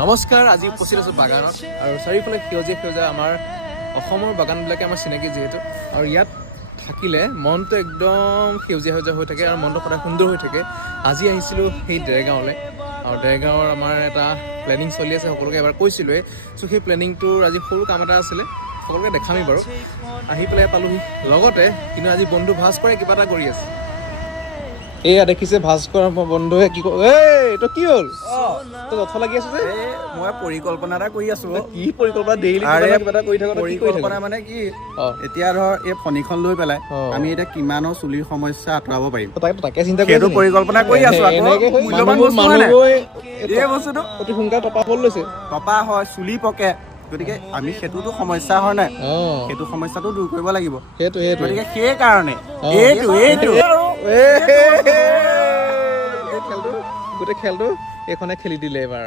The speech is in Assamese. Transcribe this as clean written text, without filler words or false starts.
নমস্কাৰ, আজি উপস্থিত আছোঁ বাগানত আৰু চাৰিওফালে সেউজীয়া সেউজীয়া আমাৰ অসমৰ বাগানবিলাকে আমাৰ চিনাকি যিহেতু, আৰু ইয়াত থাকিলে মনটো একদম সেউজীয়া সেউজীয়া হৈ থাকে আৰু মনটো সদায় সুন্দৰ হৈ থাকে। আজি আহিছিলোঁ সেই দেৰগাঁৱলৈ, আৰু দেৰগাঁৱৰ আমাৰ এটা প্লেনিং চলি আছে, সকলোকে এবাৰ কৈছিলোঁৱে। চ' সেই প্লেনিংটোৰ আজি সৰু কাম এটা আছিলে, সকলোকে দেখামেই বাৰু। আহি পেলাই পালোহি লগতে, কিন্তু আজি বন্ধু ভাস্কৰে কিবা এটা কৰি আছে। এয়া দেখিছে ভাস্কৰ বন্ধুৱে কি এইটো কি হ'ল? তই যথা লাগি আছো যে মই পৰিকল্পনা এটা কৰি আছো। কি পৰিকল্পনা? ডেইলি কিবা এটা কৰি থাকো। পৰিকল্পনা মানে কি, এতিয়া ধৰ এই ফণীখন লৈ পেলাই আমি এতিয়া কিমানৰ চুলিৰ সমস্যা আঁতৰাব পাৰিম, তাকে চিন্তা কৰি সেইটো পৰিকল্পনা কৰি আছো। মূল্যৱান বস্তু হয় নাই এই বস্তুটো, অতি সোনকালে টপা হ'ল লৈছে, টপা হয়, চুলি পকে। গতিকে আমি সেইটোতো সমস্যা হয় নাই, সেইটো সমস্যাটো দূৰ কৰিব লাগিব। গতিকে সেইকাৰণে গোটেই খেলটো এইখনে খেলি দিলে এবাৰ।